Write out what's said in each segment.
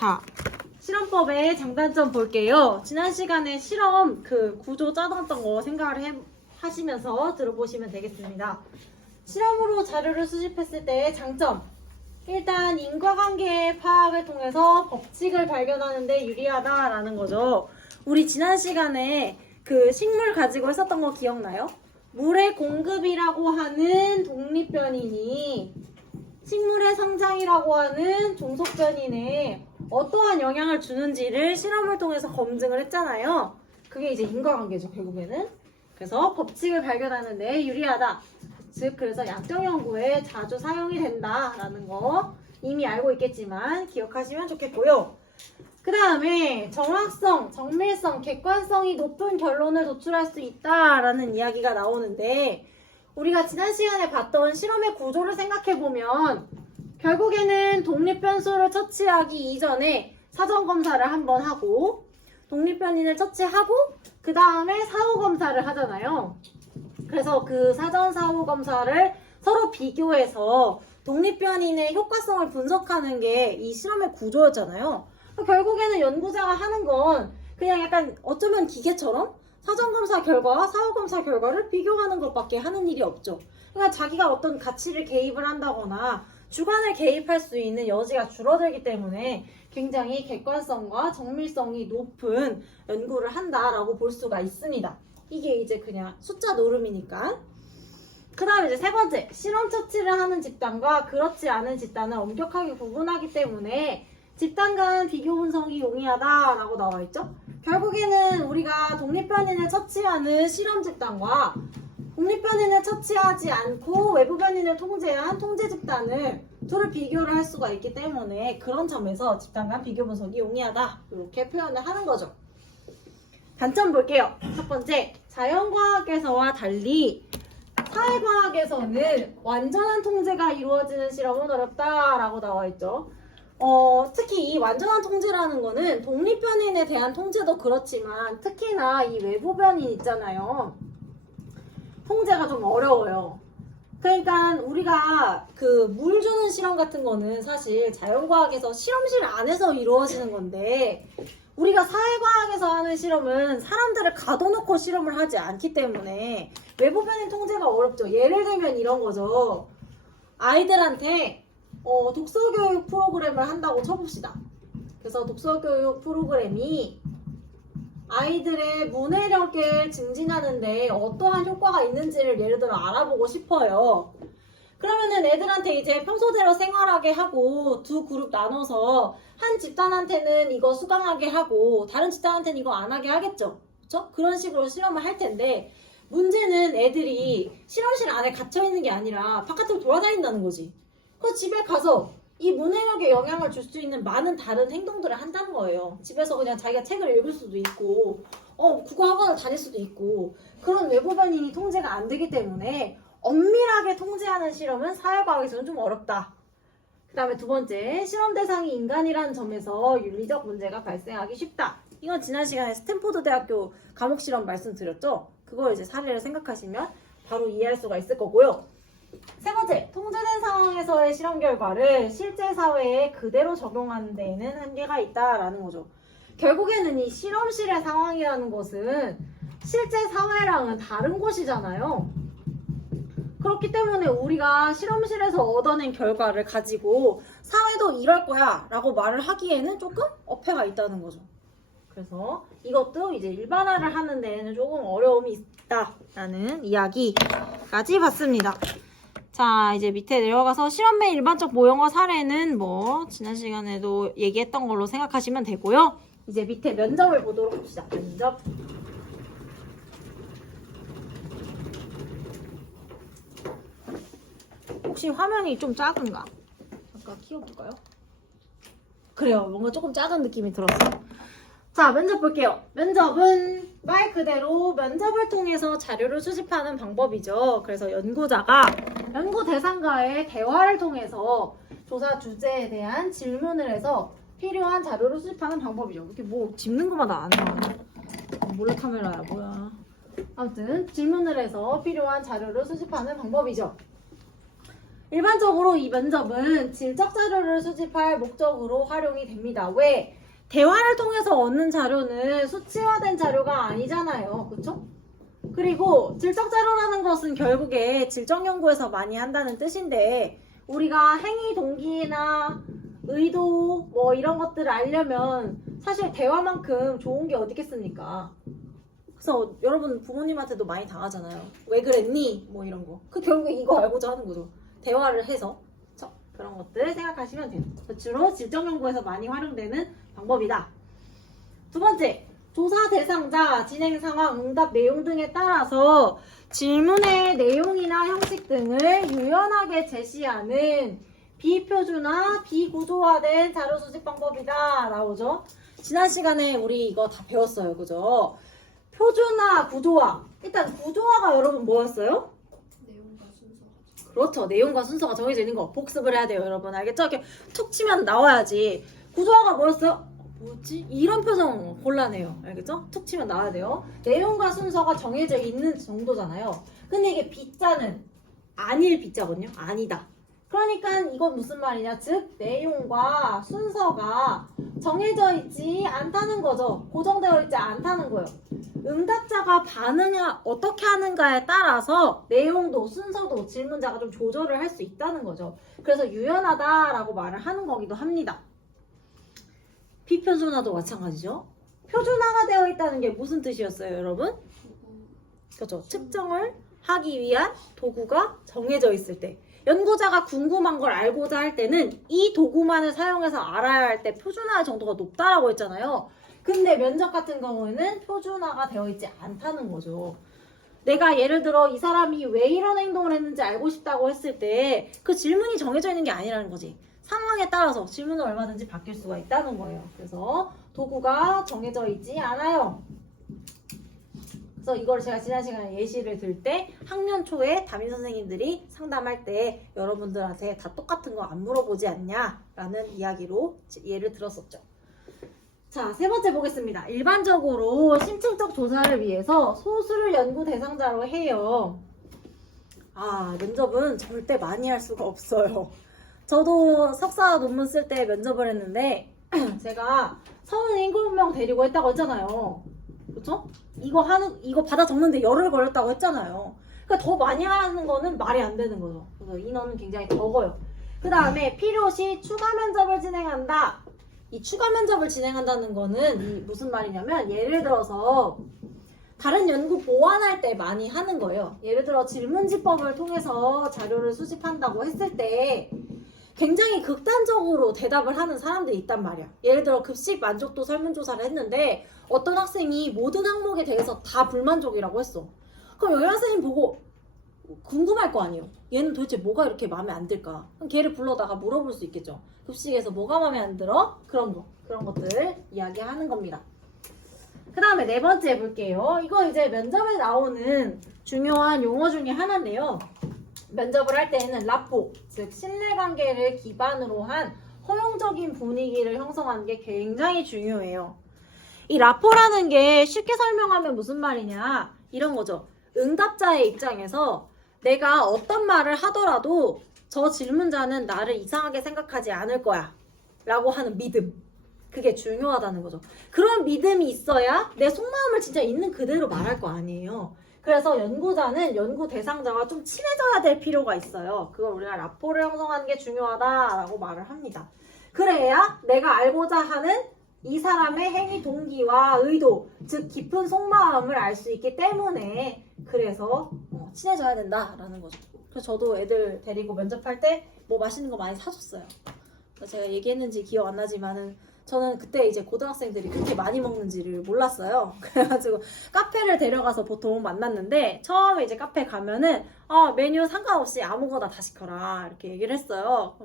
자, 실험법의 장단점 볼게요. 지난 시간에 실험 구조 짜놨던 거 생각을 하시면서 들어보시면 되겠습니다. 실험으로 자료를 수집했을 때의 장점. 일단 인과관계 파악을 통해서 법칙을 발견하는 데 유리하다라는 거죠. 우리 지난 시간에 식물 가지고 했었던 거 기억나요? 물의 공급이라고 하는 독립변인이 식물의 성장이라고 하는 종속변인에 어떠한 영향을 주는지를 실험을 통해서 검증을 했잖아요. 그게 이제 인과관계죠, 결국에는. 그래서 법칙을 발견하는 데 유리하다. 즉, 그래서 약정 연구에 자주 사용이 된다라는 거 이미 알고 있겠지만 기억하시면 좋겠고요. 그 다음에 정확성, 정밀성, 객관성이 높은 결론을 도출할 수 있다라는 이야기가 나오는데 우리가 지난 시간에 봤던 실험의 구조를 생각해보면 결국에는 독립변수를 처치하기 이전에 사전검사를 한번 하고 독립변인을 처치하고 그 다음에 사후검사를 하잖아요. 그래서 그 사전 사후검사를 서로 비교해서 독립변인의 효과성을 분석하는 게 이 실험의 구조였잖아요. 결국에는 연구자가 하는 건 그냥 약간 어쩌면 기계처럼 사전검사 결과와 사후검사 결과를 비교하는 것밖에 하는 일이 없죠. 그러니까 자기가 어떤 가치를 개입을 한다거나 주관을 개입할 수 있는 여지가 줄어들기 때문에 굉장히 객관성과 정밀성이 높은 연구를 한다라고 볼 수가 있습니다. 이게 이제 그냥 숫자 노름이니까. 그 다음에 이제 세 번째, 실험 처치를 하는 집단과 그렇지 않은 집단을 엄격하게 구분하기 때문에 집단 간 비교 분석이 용이하다라고 나와 있죠. 결국에는 우리가 독립변인을 처치하는 실험 집단과 독립변인을 처치하지 않고 외부 변인을 통제한 통제 집단을 둘을 비교를 할 수가 있기 때문에 그런 점에서 집단 간 비교 분석이 용이하다 이렇게 표현을 하는 거죠. 단점 볼게요. 첫 번째, 자연과학에서와 달리 사회과학에서는 완전한 통제가 이루어지는 실험은 어렵다라고 나와 있죠. 특히 이 완전한 통제라는 거는 독립변인에 대한 통제도 그렇지만 특히나 이 외부 변인 있잖아요. 통제가 좀 어려워요. 그러니까 우리가 물 주는 실험 같은 거는 사실 자연과학에서 실험실 안에서 이루어지는 건데 우리가 사회과학에서 하는 실험은 사람들을 가둬놓고 실험을 하지 않기 때문에 외부 변인 통제가 어렵죠. 예를 들면 이런 거죠. 아이들한테 독서교육 프로그램을 한다고 쳐봅시다. 그래서 독서교육 프로그램이 아이들의 문해력을 증진하는데 어떠한 효과가 있는지를 예를 들어 알아보고 싶어요. 그러면은 애들한테 이제 평소대로 생활하게 하고 두 그룹 나눠서 한 집단한테는 이거 수강하게 하고 다른 집단한테는 이거 안 하게 하겠죠. 그렇죠? 그런 식으로 실험을 할 텐데 문제는 애들이 실험실 안에 갇혀 있는 게 아니라 바깥으로 돌아다닌다는 거지. 그 집에 가서 이 문해력에 영향을 줄 수 있는 많은 다른 행동들을 한다는 거예요. 집에서 그냥 자기가 책을 읽을 수도 있고 국어학원을 다닐 수도 있고 그런 외부 변인이 통제가 안 되기 때문에 엄밀하게 통제하는 실험은 사회과학에서는 좀 어렵다. 그 다음에 두 번째, 실험 대상이 인간이라는 점에서 윤리적 문제가 발생하기 쉽다. 이건 지난 시간에 스탠포드 대학교 감옥 실험 말씀드렸죠? 그걸 이제 사례를 생각하시면 바로 이해할 수가 있을 거고요. 세 번째, 통제된 상황에서의 실험 결과를 실제 사회에 그대로 적용하는 데에는 한계가 있다라는 거죠. 결국에는 이 실험실의 상황이라는 것은 실제 사회랑은 다른 곳이잖아요. 그렇기 때문에 우리가 실험실에서 얻어낸 결과를 가지고 사회도 이럴 거야 라고 말을 하기에는 조금 어폐가 있다는 거죠. 그래서 이것도 이제 일반화를 하는 데에는 조금 어려움이 있다라는 이야기까지 봤습니다. 자, 이제 밑에 내려가서 실험의 일반적 모형과 사례는 지난 시간에도 얘기했던 걸로 생각하시면 되고요. 이제 밑에 면접을 보도록 합시다. 면접. 혹시 화면이 좀 작은가? 아까 키워볼까요? 그래요. 뭔가 조금 작은 느낌이 들었어요. 자, 면접 볼게요. 면접은 말 그대로 면접을 통해서 자료를 수집하는 방법이죠. 그래서 연구자가 연구 대상과의 대화를 통해서 조사 주제에 대한 질문을 해서 필요한 자료를 수집하는 방법이죠. 이렇게 짚는 것마다 안 나와. 몰래카메라야, 뭐야. 아무튼 질문을 해서 필요한 자료를 수집하는 방법이죠. 일반적으로 이 면접은 질적 자료를 수집할 목적으로 활용이 됩니다. 왜? 대화를 통해서 얻는 자료는 수치화된 자료가 아니잖아요. 그쵸? 그리고 질적 자료라는 것은 결국에 질적 연구에서 많이 한다는 뜻인데 우리가 행위 동기나 의도 뭐 이런 것들을 알려면 사실 대화만큼 좋은 게 어디 있겠습니까? 그래서 여러분 부모님한테도 많이 당하잖아요. 왜 그랬니? 뭐 이런 거. 그 결국에 이거 알고자 하는 거죠. 대화를 해서. 그런 것들 생각하시면 돼요. 주로 질적 연구에서 많이 활용되는 방법이다. 두 번째, 조사 대상자, 진행 상황, 응답 내용 등에 따라서 질문의 내용이나 형식 등을 유연하게 제시하는 비표준화, 비구조화된 자료 수집 방법이다 나오죠. 지난 시간에 우리 이거 다 배웠어요. 그죠? 표준화, 구조화. 일단 구조화가 여러분 뭐였어요? 내용과 순서가. 그렇죠. 내용과 순서가 정해져 있는 거 복습을 해야 돼요. 여러분 알겠죠? 이렇게 툭 치면 나와야지. 구조화가 뭐였어요? 뭐지? 이런 표정 곤란해요. 알겠죠? 툭 치면 나와야 돼요. 내용과 순서가 정해져 있는 정도잖아요. 근데 이게 B자는 아닐 B자거든요. 아니다. 그러니까 이건 무슨 말이냐? 즉 내용과 순서가 정해져 있지 않다는 거죠. 고정되어 있지 않다는 거예요. 응답자가 반응을 어떻게 하는가에 따라서 내용도 순서도 질문자가 좀 조절을 할 수 있다는 거죠. 그래서 유연하다라고 말을 하는 거기도 합니다. 비표준화도 마찬가지죠. 표준화가 되어 있다는 게 무슨 뜻이었어요, 여러분? 그렇죠. 측정을 하기 위한 도구가 정해져 있을 때 연구자가 궁금한 걸 알고자 할 때는 이 도구만을 사용해서 알아야 할 때 표준화의 정도가 높다라고 했잖아요. 근데 면접 같은 경우에는 표준화가 되어 있지 않다는 거죠. 내가 예를 들어 이 사람이 왜 이런 행동을 했는지 알고 싶다고 했을 때 그 질문이 정해져 있는 게 아니라는 거지. 상황에 따라서 질문은 얼마든지 바뀔 수가 있다는 거예요. 그래서 도구가 정해져 있지 않아요. 그래서 이걸 제가 지난 시간에 예시를 들 때 학년 초에 담임 선생님들이 상담할 때 여러분들한테 다 똑같은 거 안 물어보지 않냐라는 이야기로 예를 들었었죠. 자, 세 번째 보겠습니다. 일반적으로 심층적 조사를 위해서 소수를 연구 대상자로 해요. 면접은 절대 많이 할 수가 없어요. 저도 석사 논문 쓸 때 면접을 했는데 제가 37명 데리고 했다고 했잖아요. 그렇죠? 이거 받아 적는데 열흘 걸렸다고 했잖아요. 그러니까 더 많이 하는 거는 말이 안 되는 거죠. 그래서 인원은 굉장히 적어요. 그 다음에 필요시 추가 면접을 진행한다. 이 추가 면접을 진행한다는 거는 무슨 말이냐면 예를 들어서 다른 연구 보완할 때 많이 하는 거예요. 예를 들어 질문지법을 통해서 자료를 수집한다고 했을 때 굉장히 극단적으로 대답을 하는 사람들이 있단 말이야. 예를 들어 급식 만족도 설문조사를 했는데 어떤 학생이 모든 항목에 대해서 다 불만족이라고 했어. 그럼 여기 선생님 보고 궁금할 거 아니에요. 얘는 도대체 뭐가 이렇게 마음에 안 들까? 그럼 걔를 불러다가 물어볼 수 있겠죠. 급식에서 뭐가 마음에 안 들어? 그런 것들 이야기하는 겁니다. 그 다음에 네 번째 해볼게요. 이거 이제 면접에 나오는 중요한 용어 중에 하나인데요. 면접을 할 때에는 라포, 즉 신뢰관계를 기반으로 한 허용적인 분위기를 형성하는 게 굉장히 중요해요. 이 라포라는 게 쉽게 설명하면 무슨 말이냐 이런 거죠. 응답자의 입장에서 내가 어떤 말을 하더라도 저 질문자는 나를 이상하게 생각하지 않을 거야 라고 하는 믿음, 그게 중요하다는 거죠. 그런 믿음이 있어야 내 속마음을 진짜 있는 그대로 말할 거 아니에요. 그래서 연구자는 연구 대상자와 좀 친해져야 될 필요가 있어요. 그걸 우리가 라포를 형성하는 게 중요하다라고 말을 합니다. 그래야 내가 알고자 하는 이 사람의 행위 동기와 의도, 즉 깊은 속마음을 알 수 있기 때문에 그래서 친해져야 된다라는 거죠. 그래서 저도 애들 데리고 면접할 때 뭐 맛있는 거 많이 사줬어요. 제가 얘기했는지 기억 안 나지만은 저는 그때 이제 고등학생들이 그렇게 많이 먹는지를 몰랐어요. 그래가지고 카페를 데려가서 보통 만났는데 처음에 이제 카페 가면은 메뉴 상관없이 아무거나 다 시켜라 이렇게 얘기를 했어요.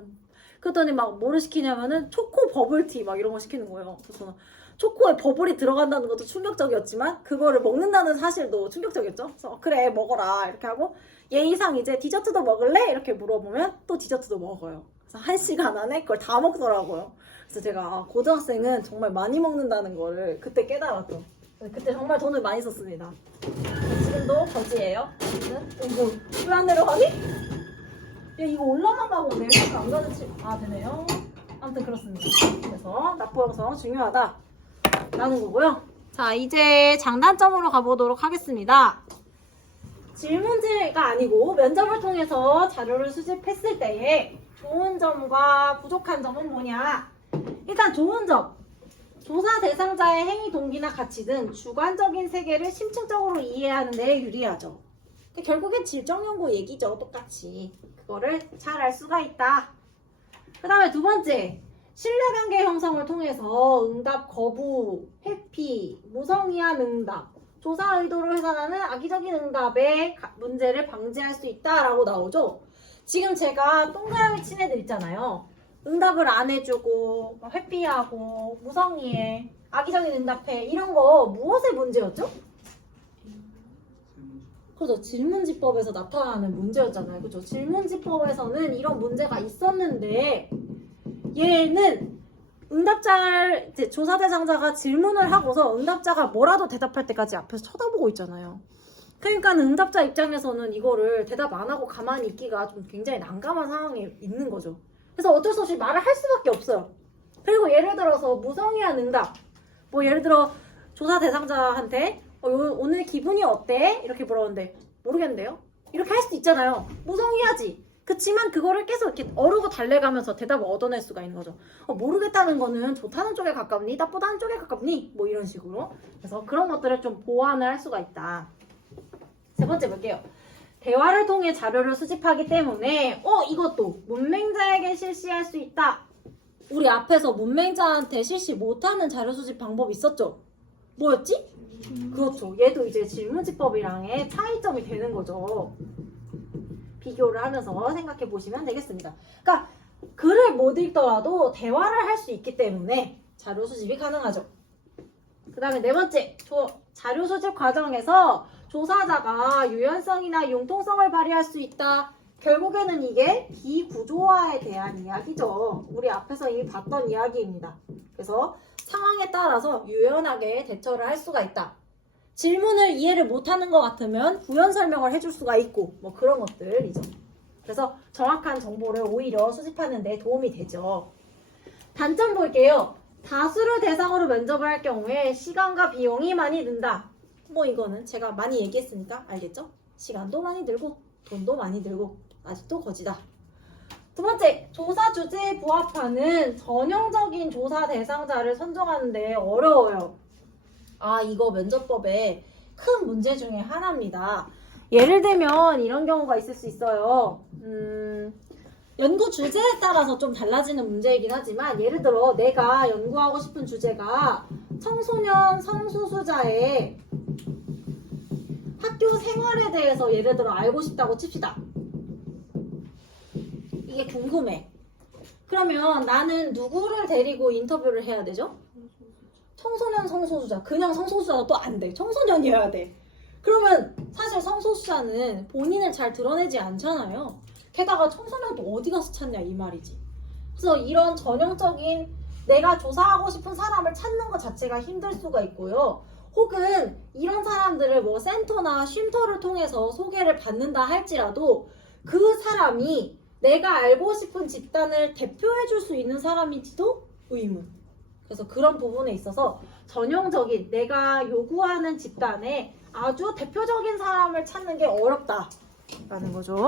그랬더니 막 뭐를 시키냐면은 초코 버블티 막 이런 거 시키는 거예요. 그래서 저는 초코에 버블이 들어간다는 것도 충격적이었지만 그거를 먹는다는 사실도 충격적이었죠. 그래서 그래 먹어라 이렇게 하고 예의상 이제 디저트도 먹을래? 이렇게 물어보면 또 디저트도 먹어요. 그래서 1시간 안에 그걸 다 먹더라고요. 그래서 제가 고등학생은 정말 많이 먹는다는 거를 그때 깨달았죠. 그때 정말 돈을 많이 썼습니다. 지금도 거지예요. 왜 안 내려가니? 야, 이거 올라만 가고 내려가 안 가는 되네요. 아무튼 그렇습니다. 그래서 납부형성 중요하다 라는 거고요. 자, 이제 장단점으로 가보도록 하겠습니다. 질문지가 아니고 면접을 통해서 자료를 수집했을 때에 좋은 점과 부족한 점은 뭐냐? 일단 좋은 점. 조사 대상자의 행위 동기나 가치 등 주관적인 세계를 심층적으로 이해하는 데 유리하죠. 결국엔 질적 연구 얘기죠. 똑같이. 그거를 잘 알 수가 있다. 그 다음에 두 번째. 신뢰관계 형성을 통해서 응답 거부, 회피, 무성의한 응답, 조사 의도를 훼손하는 악의적인 응답의 문제를 방지할 수 있다라고 나오죠. 지금 제가 동그라미 친 애들 있잖아요. 응답을 안 해주고 회피하고 무성의해, 악의적인 응답해 이런 거 무엇의 문제였죠? 그렇죠. 질문지법에서 나타나는 문제였잖아요. 그렇죠. 질문지법에서는 이런 문제가 있었는데 얘는 이제 조사 대상자가 질문을 하고서 응답자가 뭐라도 대답할 때까지 앞에서 쳐다보고 있잖아요. 그러니까 응답자 입장에서는 이거를 대답 안 하고 가만히 있기가 좀 굉장히 난감한 상황에 있는 거죠. 그래서 어쩔 수 없이 말을 할 수밖에 없어요. 그리고 예를 들어서 무성의한 응답, 뭐 예를 들어 조사 대상자한테 오늘 기분이 어때? 이렇게 물었는데 모르겠는데요? 이렇게 할 수도 있잖아요. 무성의하지. 그치만 그거를 계속 이렇게 어르고 달래가면서 대답을 얻어낼 수가 있는 거죠. 모르겠다는 거는 좋다는 쪽에 가깝니? 나쁘다는 쪽에 가깝니? 뭐 이런 식으로. 그래서 그런 것들을 좀 보완을 할 수가 있다. 세 번째 볼게요. 대화를 통해 자료를 수집하기 때문에 이것도 문맹자에게 실시할 수 있다. 우리 앞에서 문맹자한테 실시 못하는 자료 수집 방법이 있었죠? 뭐였지? 그렇죠. 얘도 이제 질문지법이랑의 차이점이 되는 거죠. 비교를 하면서 생각해 보시면 되겠습니다. 그러니까 글을 못 읽더라도 대화를 할 수 있기 때문에 자료 수집이 가능하죠. 그 다음에 네 번째, 자료 수집 과정에서 조사자가 유연성이나 융통성을 발휘할 수 있다. 결국에는 이게 비구조화에 대한 이야기죠. 우리 앞에서 이미 봤던 이야기입니다. 그래서 상황에 따라서 유연하게 대처를 할 수가 있다. 질문을 이해를 못하는 것 같으면 부연 설명을 해줄 수가 있고 뭐 그런 것들이죠. 그래서 정확한 정보를 오히려 수집하는 데 도움이 되죠. 단점 볼게요. 다수를 대상으로 면접을 할 경우에 시간과 비용이 많이 든다. 뭐 이거는 제가 많이 얘기했으니까 알겠죠? 시간도 많이 들고 돈도 많이 들고 아직도 거지다. 두 번째, 조사 주제에 부합하는 전형적인 조사 대상자를 선정하는데 어려워요. 이거 면접법의 큰 문제 중에 하나입니다. 예를 들면 이런 경우가 있을 수 있어요. 연구 주제에 따라서 좀 달라지는 문제이긴 하지만 예를 들어 내가 연구하고 싶은 주제가 청소년 성소수자의 학교 생활에 대해서 예를 들어 알고 싶다고 칩시다. 이게 궁금해. 그러면 나는 누구를 데리고 인터뷰를 해야 되죠? 청소년 성소수자. 그냥 성소수자도 또 안 돼. 청소년이어야 돼. 그러면 사실 성소수자는 본인을 잘 드러내지 않잖아요. 게다가 청소년도 어디 가서 찾냐 이 말이지. 그래서 이런 전형적인 내가 조사하고 싶은 사람을 찾는 것 자체가 힘들 수가 있고요. 혹은 이런 사람들을 뭐 센터나 쉼터를 통해서 소개를 받는다 할지라도 그 사람이 내가 알고 싶은 집단을 대표해 줄 수 있는 사람인지도 의문. 그래서 그런 부분에 있어서 전형적인 내가 요구하는 집단의 아주 대표적인 사람을 찾는 게 어렵다라는 거죠.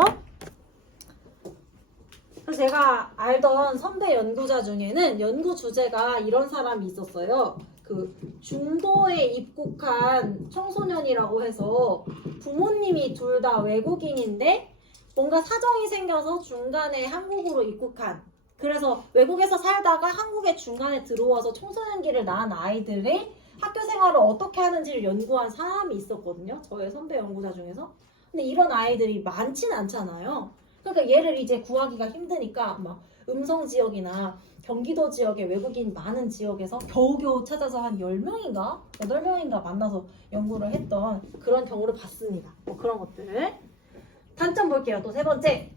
그래서 제가 알던 선배 연구자 중에는 연구 주제가 이런 사람이 있었어요. 그 중도에 입국한 청소년이라고 해서 부모님이 둘 다 외국인인데 뭔가 사정이 생겨서 중간에 한국으로 입국한, 그래서 외국에서 살다가 한국에 중간에 들어와서 청소년기를 낳은 아이들의 학교 생활을 어떻게 하는지를 연구한 사람이 있었거든요. 저의 선배 연구자 중에서. 근데 이런 아이들이 많지는 않잖아요. 그러니까 얘를 이제 구하기가 힘드니까 막 음성 지역이나 경기도 지역에 외국인 많은 지역에서 겨우겨우 찾아서 한 10명인가? 8명인가 만나서 연구를 했던 그런 경우를 봤습니다. 뭐 그런 것들. 단점 볼게요. 또 세 번째.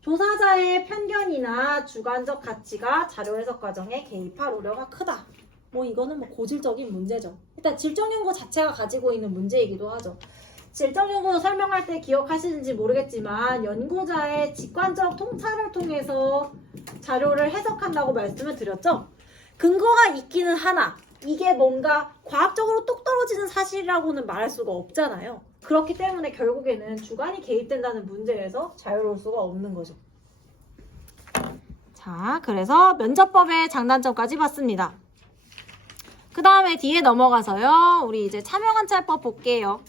조사자의 편견이나 주관적 가치가 자료 해석 과정에 개입할 우려가 크다. 뭐 이거는 뭐 고질적인 문제죠. 일단 질적 연구 자체가 가지고 있는 문제이기도 하죠. 질적 연구 설명할 때 기억하시는지 모르겠지만 연구자의 직관적 통찰을 통해서 자료를 해석한다고 말씀을 드렸죠. 근거가 있기는 하나 이게 뭔가 과학적으로 똑 떨어지는 사실이라고는 말할 수가 없잖아요. 그렇기 때문에 결국에는 주관이 개입된다는 문제에서 자유로울 수가 없는 거죠. 자, 그래서 면접법의 장단점까지 봤습니다. 그 다음에 뒤에 넘어가서요. 우리 이제 참여관찰법 볼게요.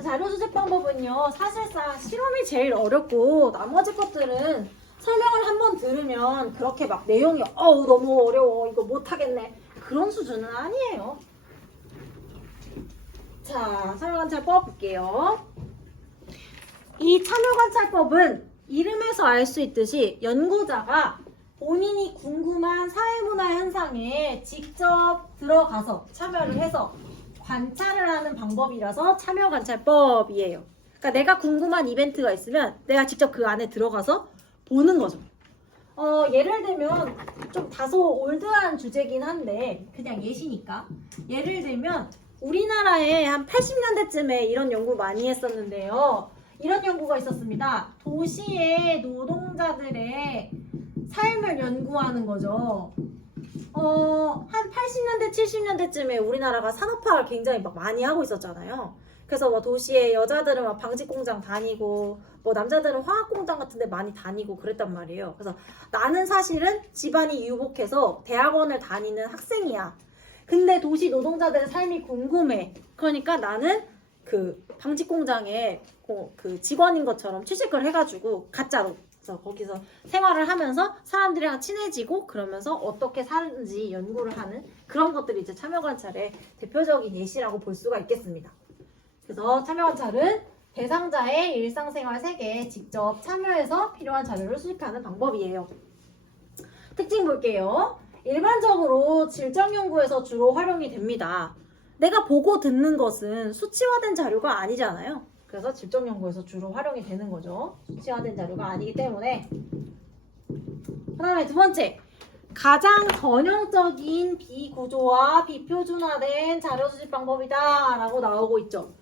자료수집 방법은요. 사실상 실험이 제일 어렵고 나머지 것들은 설명을 한번 들으면 그렇게 막 내용이 너무 어려워 이거 못하겠네 그런 수준은 아니에요. 자, 참여관찰법 볼게요. 이 참여관찰법은 이름에서 알 수 있듯이 연구자가 본인이 궁금한 사회문화 현상에 직접 들어가서 참여를 해서 관찰을 하는 방법이라서 참여관찰법이에요. 그러니까 내가 궁금한 이벤트가 있으면 내가 직접 그 안에 들어가서 보는 거죠. 예를 들면 좀 다소 올드한 주제긴 한데 그냥 예시니까 예를 들면 우리나라에 한 80년대쯤에 이런 연구 많이 했었는데요. 이런 연구가 있었습니다. 도시의 노동자들의 삶을 연구하는 거죠. 한 80년대, 70년대쯤에 우리나라가 산업화를 굉장히 막 많이 하고 있었잖아요. 그래서 뭐 도시에 여자들은 막 방직 공장 다니고 뭐 남자들은 화학 공장 같은 데 많이 다니고 그랬단 말이에요. 그래서 나는 사실은 집안이 유복해서 대학원을 다니는 학생이야. 근데 도시 노동자들의 삶이 궁금해. 그러니까 나는 그 방직 공장에 그 직원인 것처럼 취직을 해가지고 가짜로 그래서 거기서 생활을 하면서 사람들이랑 친해지고 그러면서 어떻게 사는지 연구를 하는 그런 것들이 이제 참여관찰의 대표적인 예시라고 볼 수가 있겠습니다. 그래서 참여관찰은 대상자의 일상생활 세계에 직접 참여해서 필요한 자료를 수집하는 방법이에요. 특징 볼게요. 일반적으로 질적 연구에서 주로 활용이 됩니다. 내가 보고 듣는 것은 수치화된 자료가 아니잖아요. 그래서 질적 연구에서 주로 활용이 되는 거죠. 수치화된 자료가 아니기 때문에. 그 다음에 두 번째, 가장 전형적인 비구조화, 비표준화된 자료 수집 방법이다 라고 나오고 있죠.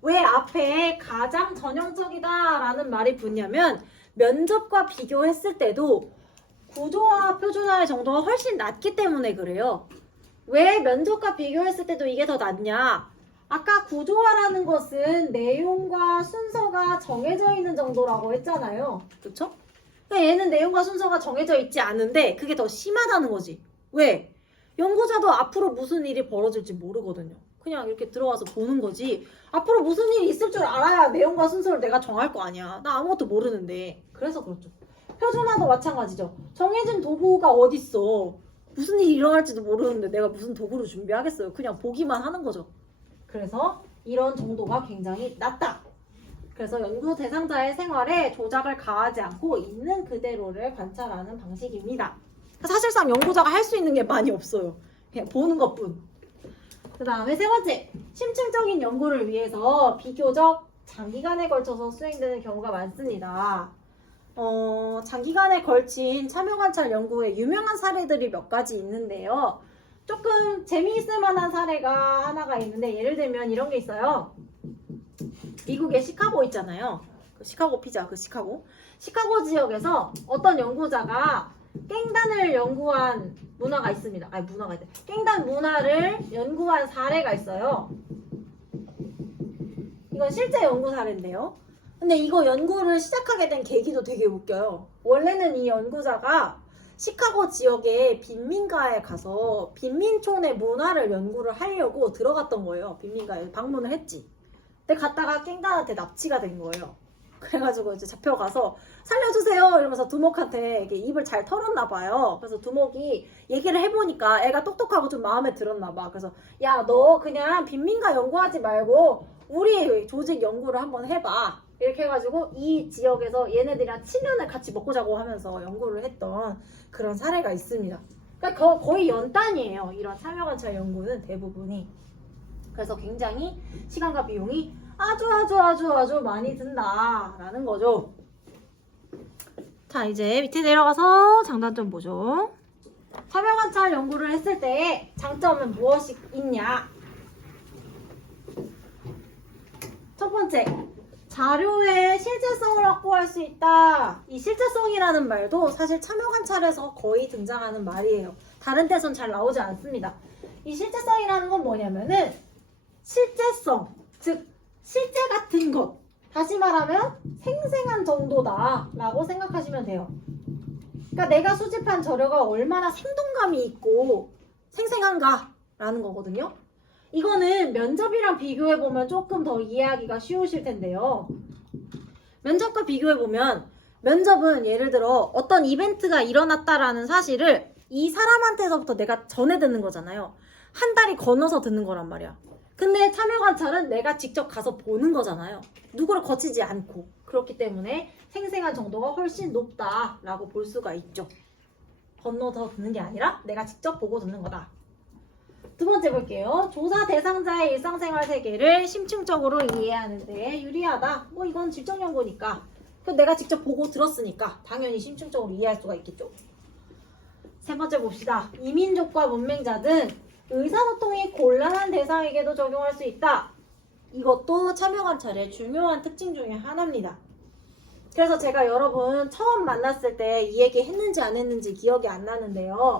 왜 앞에 가장 전형적이다 라는 말이 붙냐면 면접과 비교했을 때도 구조화, 표준화의 정도가 훨씬 낮기 때문에 그래요. 왜 면접과 비교했을 때도 이게 더 낮냐? 아까 구조화라는 것은 내용과 순서가 정해져 있는 정도라고 했잖아요. 그쵸? 그러니까 얘는 내용과 순서가 정해져 있지 않은데 그게 더 심하다는 거지. 왜? 연구자도 앞으로 무슨 일이 벌어질지 모르거든요. 그냥 이렇게 들어와서 보는 거지. 앞으로 무슨 일이 있을 줄 알아야 내용과 순서를 내가 정할 거 아니야. 나 아무것도 모르는데. 그래서 그렇죠. 표준화도 마찬가지죠. 정해진 도구가 어딨어. 무슨 일이 일어날지도 모르는데 내가 무슨 도구를 준비하겠어요. 그냥 보기만 하는 거죠. 그래서 이런 정도가 굉장히 낮다. 그래서 연구 대상자의 생활에 조작을 가하지 않고 있는 그대로를 관찰하는 방식입니다. 사실상 연구자가 할 수 있는 게 많이 없어요. 그냥 보는 것뿐. 그 다음에 세 번째, 심층적인 연구를 위해서 비교적 장기간에 걸쳐서 수행되는 경우가 많습니다. 장기간에 걸친 참여관찰 연구의 유명한 사례들이 몇 가지 있는데요. 조금 재미있을 만한 사례가 하나가 있는데 예를 들면 이런 게 있어요. 미국의 시카고 있잖아요. 그 시카고 피자, 그 시카고 지역에서 어떤 연구자가 깽단을 연구한 문화가 있습니다. 아니 문화가 있다. 깽단 문화를 연구한 사례가 있어요. 이건 실제 연구 사례인데요. 근데 이거 연구를 시작하게 된 계기도 되게 웃겨요. 원래는 이 연구자가 시카고 지역의 빈민가에 가서 빈민촌의 문화를 연구를 하려고 들어갔던 거예요. 빈민가에 방문을 했지. 근데 갔다가 깽단한테 납치가 된 거예요. 그래가지고 이제 잡혀가서 살려주세요 이러면서 두목한테 이게 입을 잘 털었나 봐요. 그래서 두목이 얘기를 해보니까 애가 똑똑하고 좀 마음에 들었나 봐. 그래서 야, 너 그냥 빈민가 연구하지 말고 우리 조직 연구를 한번 해봐. 이렇게 해가지고 이 지역에서 얘네들이랑 7년을 같이 먹고 자고 하면서 연구를 했던 그런 사례가 있습니다. 그러니까 거의 연단이에요. 이런 참여관찰 연구는 대부분이. 그래서 굉장히 시간과 비용이 아주 많이 든다라는 거죠. 자, 이제 밑에 내려가서 장단점 보죠. 참여관찰 연구를 했을 때 장점은 무엇이 있냐? 첫 번째, 자료의 실제성을 확보할 수 있다. 이 실제성이라는 말도 사실 참여 관찰에서 거의 등장하는 말이에요. 다른 데선 잘 나오지 않습니다. 이 실제성이라는 건 뭐냐면은 실제성, 즉 실제 같은 것. 다시 말하면 생생한 정도다 라고 생각하시면 돼요. 그러니까 내가 수집한 자료가 얼마나 생동감이 있고 생생한가 라는 거거든요. 이거는 면접이랑 비교해보면 조금 더 이해하기가 쉬우실 텐데요. 면접과 비교해보면 면접은 예를 들어 어떤 이벤트가 일어났다라는 사실을 이 사람한테서부터 내가 전해 듣는 거잖아요. 한 달이 건너서 듣는 거란 말이야. 근데 참여 관찰은 내가 직접 가서 보는 거잖아요. 누구를 거치지 않고. 그렇기 때문에 생생한 정도가 훨씬 높다라고 볼 수가 있죠. 건너서 듣는 게 아니라 내가 직접 보고 듣는 거다. 두 번째 볼게요. 조사 대상자의 일상생활 세계를 심층적으로 이해하는 데 유리하다. 뭐 이건 질적 연구니까. 내가 직접 보고 들었으니까 당연히 심층적으로 이해할 수가 있겠죠. 세 번째 봅시다. 이민족과 문맹자 등 의사소통이 곤란한 대상에게도 적용할 수 있다. 이것도 참여 관찰의 중요한 특징 중에 하나입니다. 그래서 제가 여러분 처음 만났을 때 이 얘기 했는지 안 했는지 기억이 안 나는데요.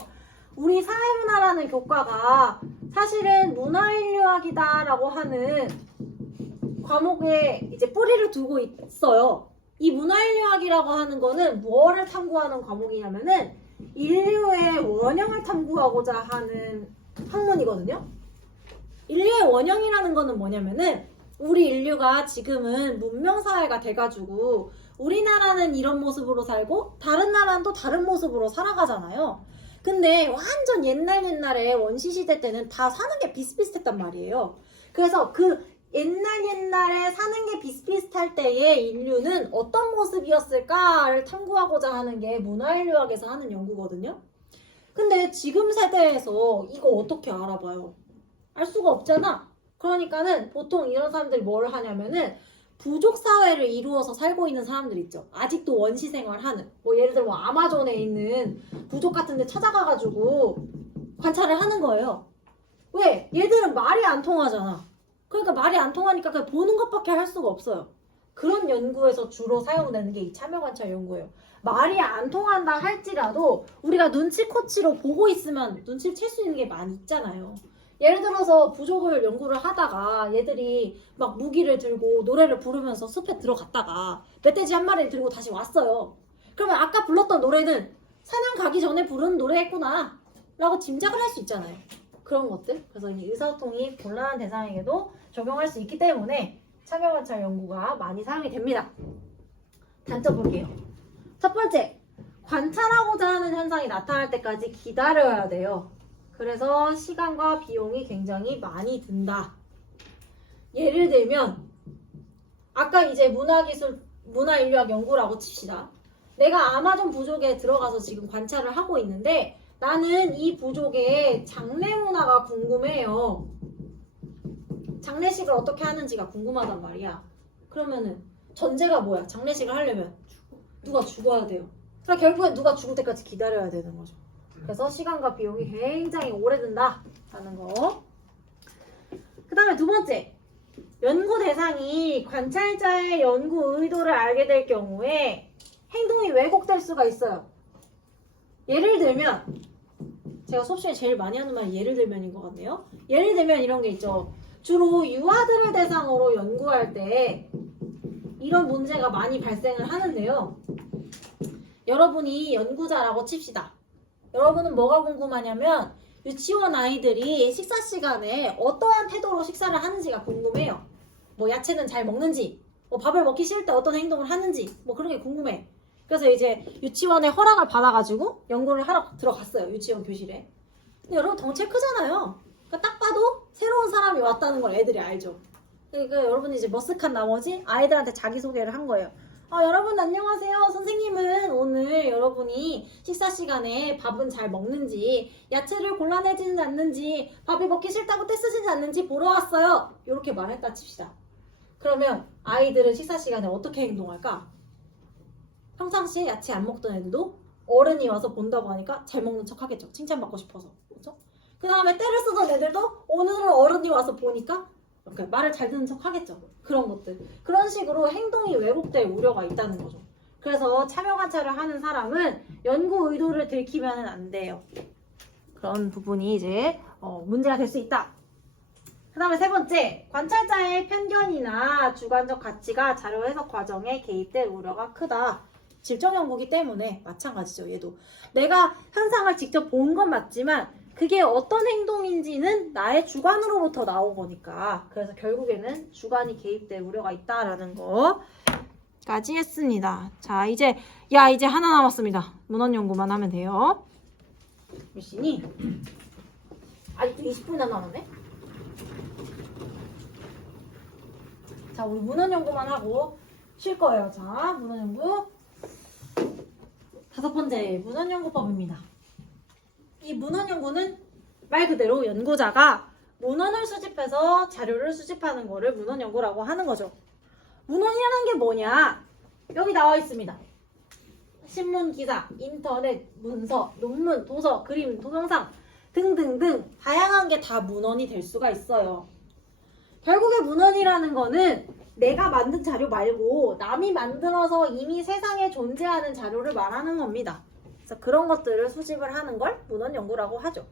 우리 사회문화라는 교과가 사실은 문화인류학이다라고 하는 과목에 이제 뿌리를 두고 있어요. 이 문화인류학이라고 하는 거는 무엇을 탐구하는 과목이냐면은 인류의 원형을 탐구하고자 하는 학문이거든요. 인류의 원형이라는 거는 뭐냐면은 우리 인류가 지금은 문명사회가 돼가지고 우리나라는 이런 모습으로 살고 다른 나라는 또 다른 모습으로 살아가잖아요. 근데 완전 옛날에 원시시대 때는 다 사는 게 비슷비슷했단 말이에요. 그래서 그 옛날에 사는 게 비슷비슷할 때의 인류는 어떤 모습이었을까를 탐구하고자 하는 게 문화인류학에서 하는 연구거든요. 근데 지금 세대에서 이거 어떻게 알아봐요? 알 수가 없잖아. 그러니까는 보통 이런 사람들이 뭘 하냐면은 부족 사회를 이루어서 살고 있는 사람들 있죠. 아직도 원시 생활하는. 뭐 예를 들어 뭐 아마존에 있는 부족 같은 데 찾아가가지고 관찰을 하는 거예요. 왜? 얘들은 말이 안 통하잖아. 그러니까 말이 안 통하니까 그냥 보는 것밖에 할 수가 없어요. 그런 연구에서 주로 사용되는 게 이 참여 관찰 연구예요. 말이 안 통한다 할지라도 우리가 눈치코치로 보고 있으면 눈치를 챌 수 있는 게 많이 있잖아요. 예를 들어서 부족을 연구를 하다가 얘들이 막 무기를 들고 노래를 부르면서 숲에 들어갔다가 멧돼지 한 마리를 들고 다시 왔어요. 그러면 아까 불렀던 노래는 사냥 가기 전에 부른 노래였구나 라고 짐작을 할 수 있잖아요. 그런 것들. 그래서 이 의사소통이 곤란한 대상에게도 적용할 수 있기 때문에 참여관찰 연구가 많이 사용이 됩니다. 단점 볼게요. 첫 번째, 관찰하고자 하는 현상이 나타날 때까지 기다려야 돼요. 그래서 시간과 비용이 굉장히 많이 든다. 예를 들면 아까 이제 문화인류학 연구라고 칩시다. 내가 아마존 부족에 들어가서 지금 관찰을 하고 있는데 나는 이 부족의 장례 문화가 궁금해요. 장례식을 어떻게 하는지가 궁금하단 말이야. 그러면은 전제가 뭐야? 장례식을 하려면 누가 죽어야 돼요. 그러니까 결국엔 누가 죽을 때까지 기다려야 되는 거죠. 그래서 시간과 비용이 굉장히 오래 든다 하는 거. 그 다음에 두 번째, 연구 대상이 관찰자의 연구 의도를 알게 될 경우에 행동이 왜곡될 수가 있어요. 예를 들면 제가 수업 시간에 제일 많이 하는 말이 예를 들면인 것 같네요. 예를 들면 이런 게 있죠. 주로 유아들을 대상으로 연구할 때 이런 문제가 많이 발생을 하는데요. 여러분이 연구자라고 칩시다. 여러분은 뭐가 궁금하냐면 유치원 아이들이 식사 시간에 어떠한 태도로 식사를 하는지가 궁금해요. 뭐 야채는 잘 먹는지, 뭐 밥을 먹기 싫을 때 어떤 행동을 하는지, 뭐 그런 게 궁금해. 그래서 이제 유치원에 허락을 받아가지고 연구를 하러 들어갔어요. 유치원 교실에. 근데 여러분 덩치 크잖아요. 그러니까 딱 봐도 새로운 사람이 왔다는 걸 애들이 알죠. 그러니까 여러분이 이제 머쓱한 나머지 아이들한테 자기소개를 한 거예요. 여러분 안녕하세요. 선생님은 오늘 여러분이 식사 시간에 밥은 잘 먹는지, 야채를 골라내지는 않는지, 밥이 먹기 싫다고 떼쓰지는 않는지 보러 왔어요. 이렇게 말했다 칩시다. 그러면 아이들은 식사 시간에 어떻게 행동할까? 평상시에 야채 안 먹던 애들도 어른이 와서 본다고 하니까 잘 먹는 척 하겠죠. 칭찬받고 싶어서. 그렇죠? 그 다음에 때를 쓰던 애들도 오늘은 어른이 와서 보니까 그러니까 말을 잘 듣는 척 하겠죠. 그런 것들. 그런 식으로 행동이 왜곡될 우려가 있다는 거죠. 그래서 참여 관찰을 하는 사람은 연구 의도를 들키면 안 돼요. 그런 부분이 이제 문제가 될 수 있다. 그 다음에 세 번째, 관찰자의 편견이나 주관적 가치가 자료 해석 과정에 개입될 우려가 크다. 질적 연구기 때문에 마찬가지죠. 얘도 내가 현상을 직접 본 건 맞지만 그게 어떤 행동인지는 나의 주관으로부터 나온 거니까, 그래서 결국에는 주관이 개입될 우려가 있다라는 거까지 했습니다. 자, 이제 하나 남았습니다. 문헌 연구만 하면 돼요. 몇 시니? 아직도 20분이나 남았네. 자, 우리 문헌 연구만 하고 쉴 거예요. 자, 문헌 연구. 5번째, 문헌 연구법입니다. 이 문헌 연구는 말 그대로 연구자가 문헌을 수집해서 자료를 수집하는 거를 문헌 연구라고 하는 거죠. 문헌이라는 게 뭐냐? 여기 나와 있습니다. 신문 기사, 인터넷, 문서, 논문, 도서, 그림, 동영상 등등등 다양한 게 다 문헌이 될 수가 있어요. 결국에 문헌이라는 거는 내가 만든 자료 말고 남이 만들어서 이미 세상에 존재하는 자료를 말하는 겁니다. 그래서 그런 것들을 수집을 하는 걸 문헌 연구라고 하죠.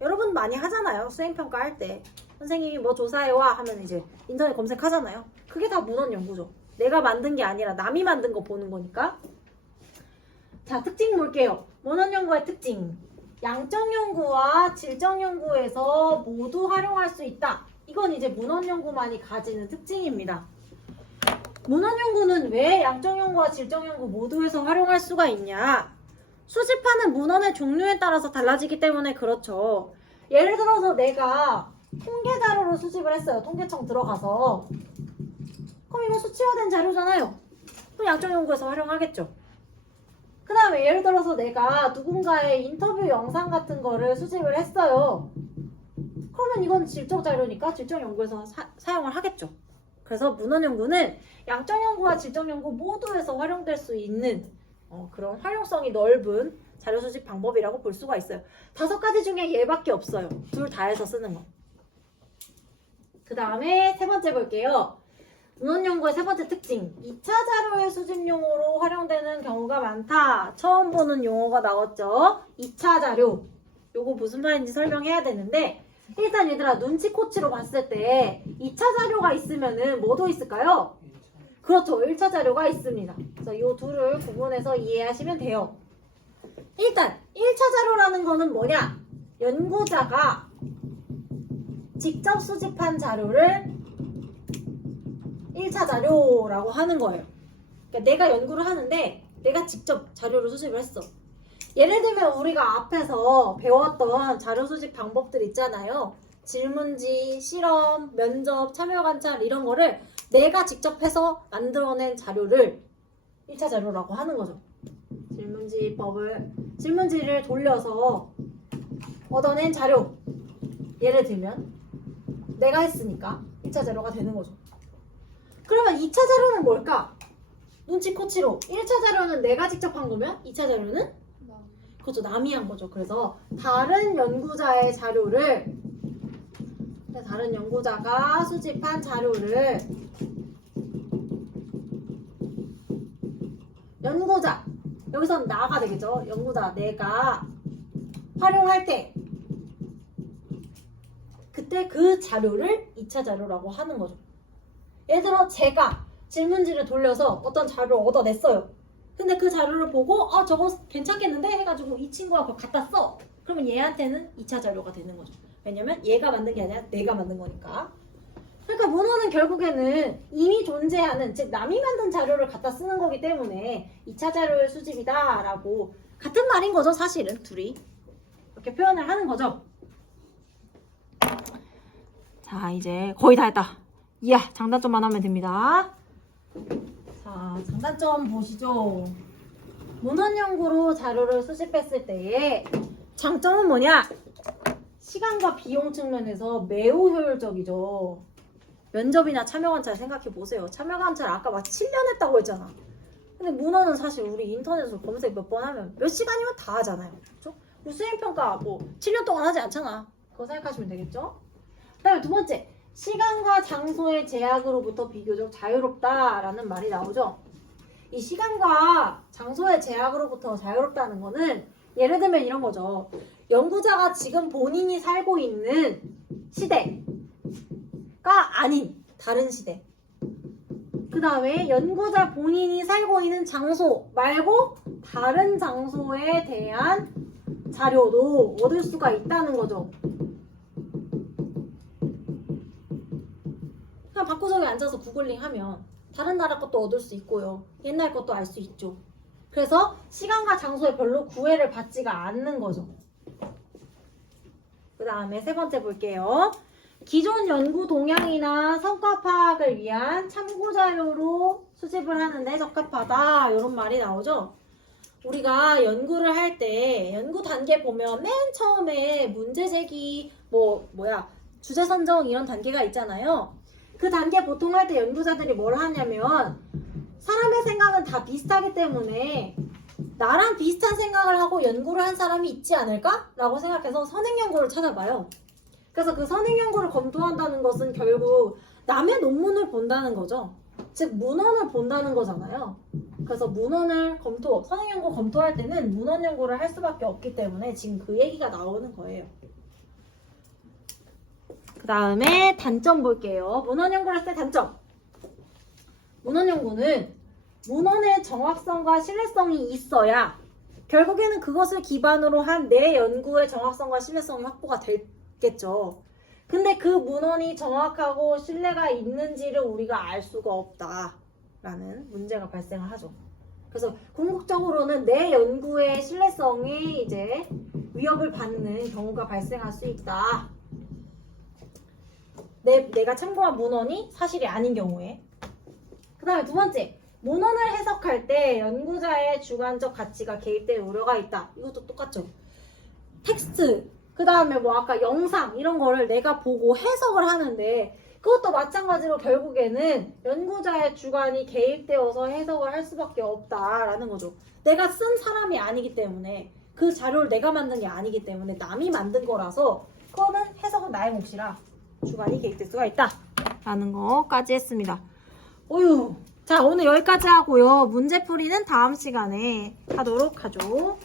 여러분 많이 하잖아요. 수행평가 할 때. 선생님이 뭐 조사해와 하면 이제 인터넷 검색하잖아요. 그게 다 문헌 연구죠. 내가 만든 게 아니라 남이 만든 거 보는 거니까. 자, 특징 볼게요. 문헌 연구의 특징. 양적 연구와 질적 연구에서 모두 활용할 수 있다. 이건 이제 문헌 연구만이 가지는 특징입니다. 문헌 연구는 왜 양적 연구와 질적 연구 모두에서 활용할 수가 있냐? 수집하는 문헌의 종류에 따라서 달라지기 때문에 그렇죠. 예를 들어서 내가 통계 자료로 수집을 했어요. 통계청 들어가서. 그럼 이거 수치화된 자료잖아요. 그럼 양적 연구에서 활용하겠죠. 그 다음에 예를 들어서 내가 누군가의 인터뷰 영상 같은 거를 수집을 했어요. 그러면 이건 질적 자료니까 질적 연구에서 사용을 하겠죠. 그래서 문헌 연구는 양적 연구와 질적 연구 모두에서 활용될 수 있는 그런 활용성이 넓은 자료 수집 방법이라고 볼 수가 있어요. 5가지 중에 얘밖에 없어요. 둘 다 해서 쓰는 거. 그 다음에 세 번째 볼게요. 문헌 연구의 세 번째 특징. 2차 자료의 수집 용어로 활용되는 경우가 많다. 처음 보는 용어가 나왔죠. 2차 자료. 요거 무슨 말인지 설명해야 되는데, 일단 얘들아 눈치코치로 봤을 때 2차 자료가 있으면은 뭐도 있을까요? 그렇죠. 1차 자료가 있습니다. 그래서 이 둘을 구분해서 이해하시면 돼요. 일단 1차 자료라는 거는 뭐냐? 연구자가 직접 수집한 자료를 1차 자료라고 하는 거예요. 그러니까 내가 연구를 하는데 내가 직접 자료를 수집을 했어. 예를 들면 우리가 앞에서 배웠던 자료 수집 방법들 있잖아요. 질문지, 실험, 면접, 참여 관찰 이런 거를 내가 직접 해서 만들어낸 자료를 1차 자료라고 하는 거죠. 질문지를 돌려서 얻어낸 자료. 예를 들면 내가 했으니까 1차 자료가 되는 거죠. 그러면 2차 자료는 뭘까? 눈치코치로 1차 자료는 내가 직접 한 거면 2차 자료는 그것도 남이 한 거죠. 그래서 다른 연구자의 자료를, 다른 연구자가 수집한 자료를 연구자, 여기서는 나가 되겠죠. 연구자, 내가 활용할 때 그때 그 자료를 2차 자료라고 하는 거죠. 예를 들어 제가 질문지를 돌려서 어떤 자료를 얻어냈어요. 근데 그 자료를 보고 저거 괜찮겠는데 해가지고 이 친구가 그걸 갖다 써. 그러면 얘한테는 2차 자료가 되는 거죠. 왜냐면 얘가 만든 게 아니라 내가 만든 거니까. 그러니까 문헌은 결국에는 이미 존재하는, 즉 남이 만든 자료를 갖다 쓰는 거기 때문에 2차 자료의 수집이다 라고 같은 말인 거죠. 사실은 둘이 이렇게 표현을 하는 거죠. 자, 이제 거의 다 했다. 이야, 장단점만 하면 됩니다. 자, 장단점 보시죠. 문헌 연구로 자료를 수집했을 때의 장점은 뭐냐? 시간과 비용 측면에서 매우 효율적이죠. 면접이나 참여관찰 생각해 보세요. 참여관찰 아까 막 7년 했다고 했잖아. 근데 문헌은 사실 우리 인터넷으로 검색 몇 번 하면 몇 시간이면 다 하잖아요. 그렇죠? 수행평가 뭐 7년 동안 하지 않잖아. 그거 생각하시면 되겠죠? 그 다음에 두 번째, 시간과 장소의 제약으로부터 비교적 자유롭다라는 말이 나오죠. 이 시간과 장소의 제약으로부터 자유롭다는 거는 예를 들면 이런 거죠. 연구자가 지금 본인이 살고 있는 시대가 아닌 다른 시대. 그 다음에 연구자 본인이 살고 있는 장소 말고 다른 장소에 대한 자료도 얻을 수가 있다는 거죠. 그냥 방구석에 앉아서 구글링 하면 다른 나라 것도 얻을 수 있고요. 옛날 것도 알 수 있죠. 그래서 시간과 장소에 별로 구애를 받지가 않는 거죠. 그 다음에 세 번째 볼게요. 기존 연구 동향이나 성과 파악을 위한 참고 자료로 수집을 하는데 적합하다. 이런 말이 나오죠. 우리가 연구를 할 때 연구 단계 보면 맨 처음에 문제 제기, 주제 선정 이런 단계가 있잖아요. 그 단계 보통 할 때 연구자들이 뭘 하냐면 사람의 생각은 다 비슷하기 때문에 나랑 비슷한 생각을 하고 연구를 한 사람이 있지 않을까? 라고 생각해서 선행 연구를 찾아봐요. 그래서 그 선행 연구를 검토한다는 것은 결국 남의 논문을 본다는 거죠. 즉 문헌을 본다는 거잖아요. 그래서 문헌을 선행 연구 검토할 때는 문헌 연구를 할 수밖에 없기 때문에 지금 그 얘기가 나오는 거예요. 그 다음에 단점 볼게요. 문헌 연구를 할 때 단점. 문헌 연구는 문헌의 정확성과 신뢰성이 있어야 결국에는 그것을 기반으로 한 내 연구의 정확성과 신뢰성이 확보가 되겠죠. 근데 그 문헌이 정확하고 신뢰가 있는지를 우리가 알 수가 없다라는 문제가 발생을 하죠. 그래서 궁극적으로는 내 연구의 신뢰성이 이제 위협을 받는 경우가 발생할 수 있다. 내가 참고한 문헌이 사실이 아닌 경우에. 그 다음에 두 번째, 문헌을 해석할 때 연구자의 주관적 가치가 개입될 우려가 있다. 이것도 똑같죠. 텍스트, 그 다음에 아까 영상 이런 거를 내가 보고 해석을 하는데 그것도 마찬가지로 결국에는 연구자의 주관이 개입되어서 해석을 할 수밖에 없다라는 거죠. 내가 쓴 사람이 아니기 때문에 그 자료를 내가 만든 게 아니기 때문에 남이 만든 거라서 그거는 해석은 나의 몫이라 주관이 개입될 수가 있다 라는 거까지 했습니다. 자, 오늘 여기까지 하고요. 문제풀이는 다음 시간에 하도록 하죠.